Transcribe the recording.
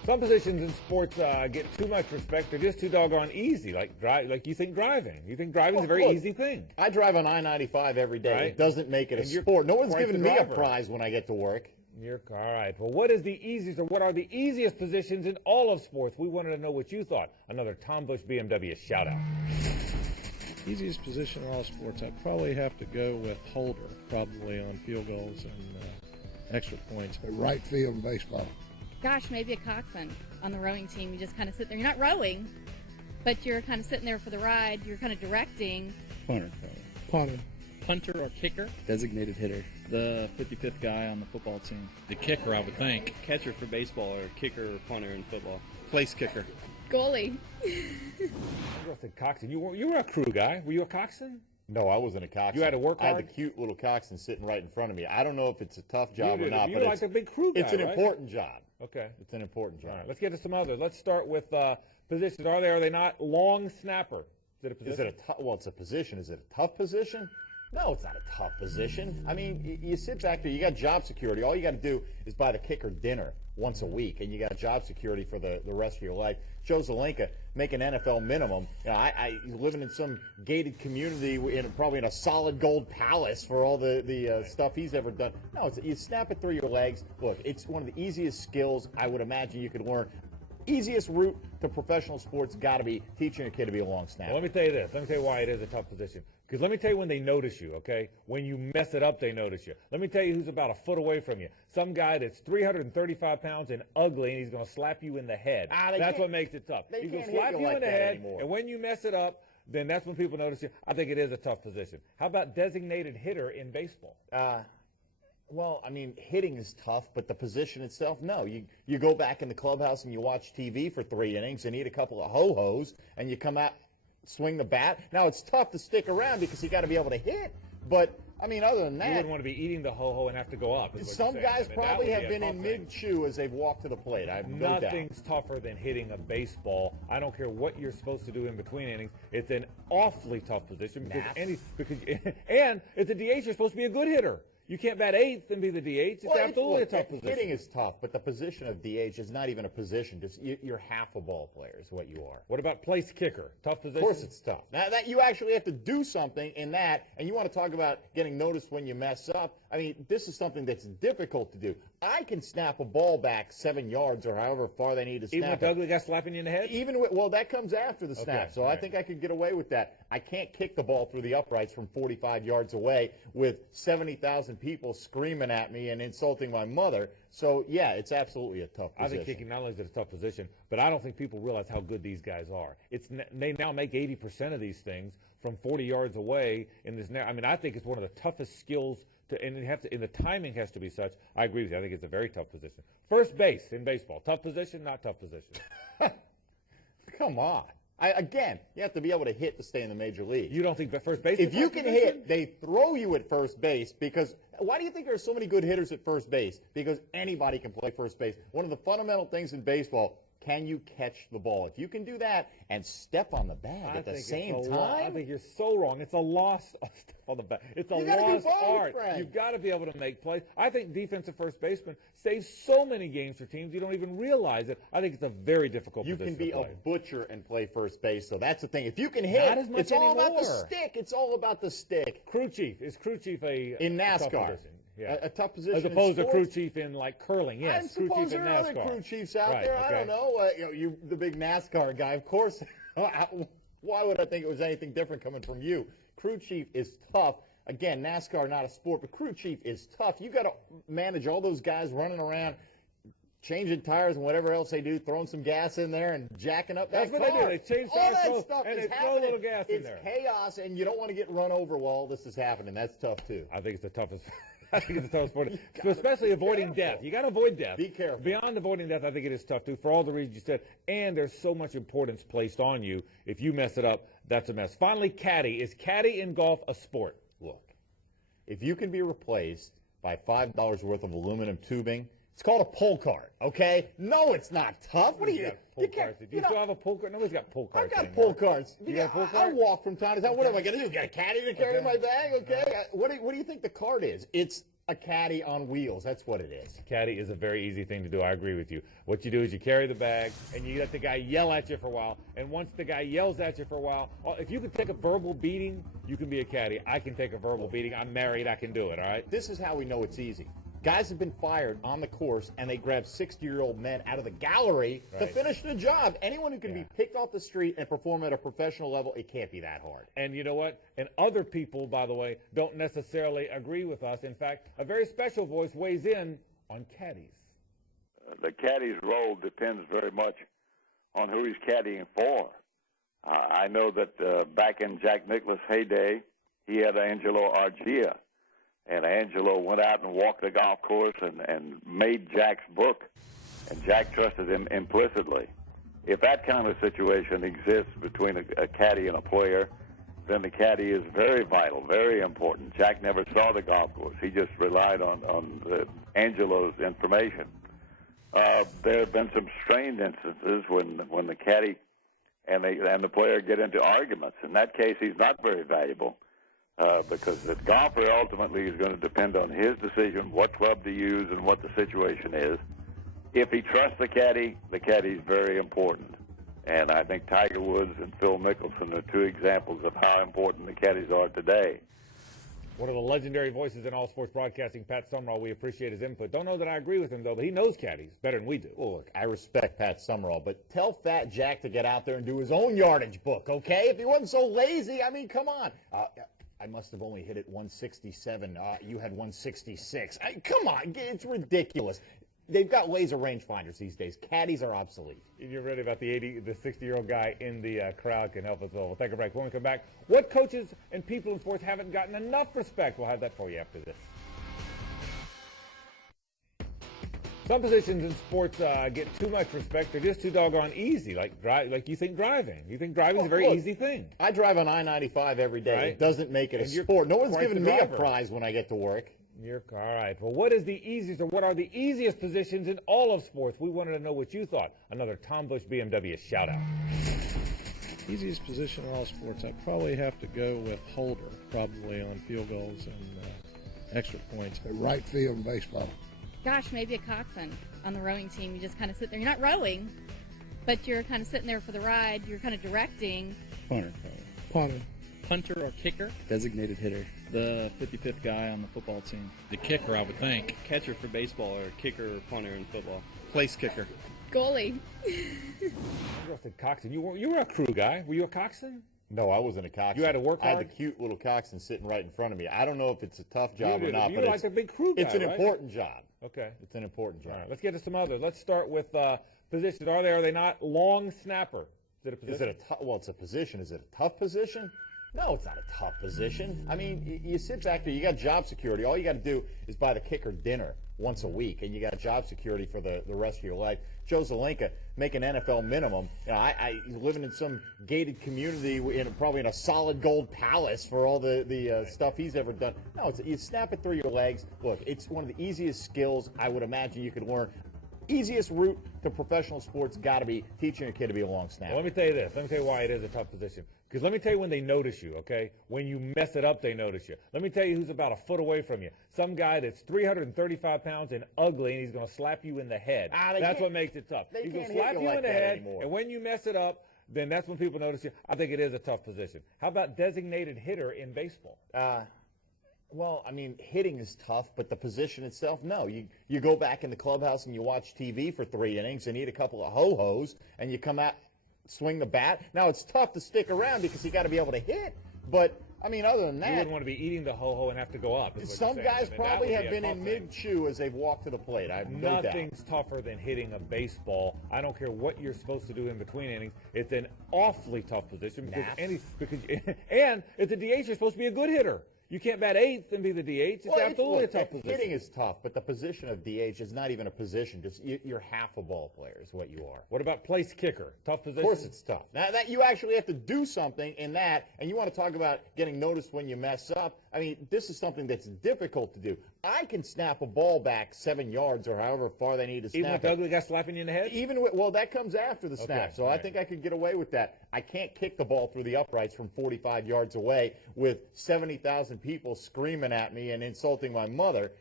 Some positions in sports get too much respect. They're just too doggone easy. Like you think driving. You think driving's a very easy thing. I drive on I-95 every day. Right. It doesn't make it a sport. No one's giving me a prize when I get to work. All right. Well, what is the easiest, or what are the easiest positions in all of sports? We wanted to know what you thought. Another Tom Bush BMW shout out. Easiest position in all sports, I'd probably have to go with holder, probably on field goals and extra points. Right field in baseball. Gosh, maybe a coxswain on the rowing team. You just kind of sit there. You're not rowing, but you're kind of sitting there for the ride. You're kind of directing. Punter. Punter or kicker? Designated hitter. The 55th guy on the football team. The kicker, I would think. Catcher for baseball, or kicker or punter in football. Place kicker. Goalie. I said coxswain. You were a crew guy. Were you a coxswain? No, I wasn't a coxswain. You had to work hard? I had the cute little coxswain sitting right in front of me. I don't know if it's a tough job or not, you but like a big crew guy, it's an right? important job. Okay. It's an important job. All right, let's get to some others. Let's start with positions. Are they not? Long snapper. Is it a position? It's a position. Is it a tough position? No, it's not a tough position. I mean, you sit back there, you got job security. All you got to do is buy the kicker dinner once a week, and you got job security for the rest of your life. Joe Zelenka make an NFL minimum. You know, I living in some gated community, probably in a solid gold palace for all the stuff he's ever done. No, you snap it through your legs. Look, it's one of the easiest skills I would imagine you could learn. Easiest route to professional sports got to be teaching your kid to be a long snapper. Well, let me tell you this. Let me tell you why it is a tough position. Because let me tell you when they notice you, okay? When you mess it up, they notice you. Let me tell you who's about a foot away from you. Some guy that's 335 pounds and ugly, and he's going to slap you in the head. That's what makes it tough. He's going to slap you in the head, and when you mess it up, then that's when people notice you. I think it is a tough position. How about designated hitter in baseball? Well, I mean, hitting is tough, but the position itself, no. You go back in the clubhouse and you watch TV for 3 innings and eat a couple of ho-hos, and you come out, swing the bat. Now, it's tough to stick around because you got to be able to hit, but, I mean, other than that. You wouldn't want to be eating the ho-ho and have to go up. Some guys probably have been in mid-chew as they've walked to the plate. I have no doubt. Nothing's tougher than hitting a baseball. I don't care what you're supposed to do in between innings. It's an awfully tough position and it's a DH. You're supposed to be a good hitter. You can't bat eighth and be the DH. It's absolutely a tough position. Hitting is tough, but the position of DH is not even a position. You're half a ball player is what you are. What about place kicker? Tough position? Of course it's tough. Now, that you actually have to do something in that, and you want to talk about getting noticed when you mess up. I mean, this is something that's difficult to do. I can snap a ball back 7 yards or however far they need to snap it. Even with the ugly guy slapping you in the head? Well, that comes after the snap, so I think I could get away with that. I can't kick the ball through the uprights from 45 yards away with 70,000 people screaming at me and insulting my mother. So, yeah, it's absolutely a tough position. I think kicking not only is it a tough position, but I don't think people realize how good these guys are. They now make 80% of these things from 40 yards away. I mean, I think it's one of the toughest skills. And the timing has to be such. I agree with you. I think it's a very tough position. First base in baseball. Tough position, not tough position. Come on. Again, you have to be able to hit to stay in the major league. You don't think that first base If you can hit, they throw you at first base because why do you think there are so many good hitters at first base? Because anybody can play first base. One of the fundamental things in baseball, can you catch the ball? If you can do that and step on the bag at the same time. I think you're so wrong. It's a lost step on the bag. It's a lost art. You've got to be able to make plays. I think defensive first baseman saves so many games for teams you don't even realize it. I think it's a very difficult position. You can be a butcher and play first base, so that's the thing. If you can hit, it's all about the stick. It's all about the stick. Crew chief. Is crew chief in NASCAR? Yeah. A tough position as opposed to crew chief in like curling. Yes, I suppose there are other crew chiefs out there. I don't know. You're the big NASCAR guy, of course. Why would I think it was anything different coming from you? Crew chief is tough. Again, NASCAR not a sport, but crew chief is tough. You got to manage all those guys running around, changing tires and whatever else they do, throwing some gas in there and jacking up that car. That's what they do. They change tires, all that stuff and is they throw a little gas in there. It's chaos, and you don't want to get run over while all this is happening. That's tough too. I think it's the toughest. I think it's the toughest sport, especially avoiding death. You got to avoid death. Be careful. Beyond avoiding death, I think it is tough too, for all the reasons you said. And there's so much importance placed on you. If you mess it up, that's a mess. Finally, caddy. Is caddy in golf a sport? Look, if you can be replaced by $5 worth of aluminum tubing, it's called a pull cart, okay? No, it's not tough. What do you? Do you still have a pull cart? Nobody's got pull carts. I've got pull carts. You got a pull cart? I walk from town to town. What am I going to do? Got a caddy to carry my bag? Okay. What do you think the cart is? It's a caddy on wheels. That's what it is. Caddy is a very easy thing to do. I agree with you. What you do is you carry the bag, and you let the guy yell at you for a while. And once the guy yells at you for a while, if you can take a verbal beating, you can be a caddy. I can take a verbal beating. I'm married. I can do it, all right? This is how we know it's easy. Guys have been fired on the course, and they grab 60-year-old men out of the gallery to finish the job. Anyone who can be picked off the street and perform at a professional level, it can't be that hard. And you know what? And other people, by the way, don't necessarily agree with us. In fact, a very special voice weighs in on caddies. The caddy's role depends very much on who he's caddying for. I know that back in Jack Nicklaus' heyday, he had Angelo Argia. And Angelo went out and walked the golf course and made Jack's book, and Jack trusted him implicitly. If that kind of situation exists between a caddy and a player, then the caddy is very vital, very important. Jack never saw the golf course. He just relied on Angelo's information. There have been some strained instances when the caddy and the player get into arguments. In that case, he's not very valuable. Because the golfer ultimately is going to depend on his decision, what club to use and what the situation is. If he trusts the caddy is very important. And I think Tiger Woods and Phil Mickelson are two examples of how important the caddies are today. One of the legendary voices in all sports broadcasting, Pat Summerall, we appreciate his input. Don't know that I agree with him, though, but he knows caddies better than we do. Well, look, I respect Pat Summerall, but tell Fat Jack to get out there and do his own yardage book, okay? If he wasn't so lazy, I mean, come on. I must have only hit it 167. You had 166. Come on, it's ridiculous. They've got laser rangefinders these days. Caddies are obsolete. You're ready about the 60-year-old guy in the crowd can help us all. We'll take a break. When we come back, what coaches and people in sports haven't gotten enough respect? We'll have that for you after this. Some positions in sports get too much respect. They're just too doggone easy, like you think driving. You think driving's a very easy thing. I drive on I-95 every day. Right. It doesn't make it a sport. No one's giving me a prize when I get to work. All right. Well, what is the easiest, or what are the easiest positions in all of sports? We wanted to know what you thought. Another Tom Bush BMW shout-out. Easiest position in all sports, I'd probably have to go with holder, probably on field goals and extra points. Right field in baseball. Gosh, maybe a coxswain on the rowing team. You just kind of sit there. You're not rowing, but you're kind of sitting there for the ride. You're kind of directing. Punter. Punter or kicker. Designated hitter. The 55th guy on the football team. The kicker, I would think. Catcher for baseball, or kicker or punter in football. Place kicker. Goalie. You said coxswain. You were a crew guy. Were you a coxswain? No, I wasn't a coxswain. You had to work hard? I had the cute little coxswain sitting right in front of me. I don't know if it's a tough job or not, you but like a big crew guy, it's an right? important job. Okay. It's an important job. All right, let's get to some others. Let's start with positions. Are they not? Long snapper. Is it a position? Well, it's a position. Is it a tough position? No, it's not a tough position. I mean, you sit back there, you got job security. All you got to do is buy the kicker dinner once a week, and you got job security for the rest of your life. Joe Zelenka making NFL minimum. You know, I living in some gated community, probably in a solid gold palace for all the stuff he's ever done. No, you snap it through your legs. Look, it's one of the easiest skills I would imagine you could learn. Easiest route to professional sports got to be teaching a kid to be a long snapper. Well, let me tell you this. Let me tell you why it is a tough position. Because let me tell you when they notice you, okay? When you mess it up, they notice you. Let me tell you who's about a foot away from you. Some guy that's 335 pounds and ugly, and he's going to slap you in the head. That's what makes it tough. He's going to slap you in the head, anymore. And when you mess it up, then that's when people notice you. I think it is a tough position. How about designated hitter in baseball? Well, I mean, hitting is tough, but the position itself, no. You go back in the clubhouse and you watch TV for 3 innings and eat a couple of ho-hos, and you come out, swing the bat. Now, it's tough to stick around because you got to be able to hit, but, I mean, other than that... You wouldn't want to be eating the ho-ho and have to go up. Some guys probably have been in mid-chew as they've walked to the plate. I have no doubt. Nothing's tougher than hitting a baseball. I don't care what you're supposed to do in between innings. It's an awfully tough position and it's a DH. You're supposed to be a good hitter. You can't bat eighth and be the DH. It's absolutely a tough position. Hitting is tough, but the position of DH is not even a position. Just you're half a ball player is what you are. What about place kicker? Tough position? Of course it's tough. Now, that you actually have to do something in that, and you want to talk about getting noticed when you mess up. I mean, this is something that's difficult to do. I can snap a ball back 7 yards or however far they need to snap Even with the ugly guy slapping you in the head? Well, that comes after the snap, so I think I could get away with that. I can't kick the ball through the uprights from 45 yards away with 70,000 people screaming at me and insulting my mother.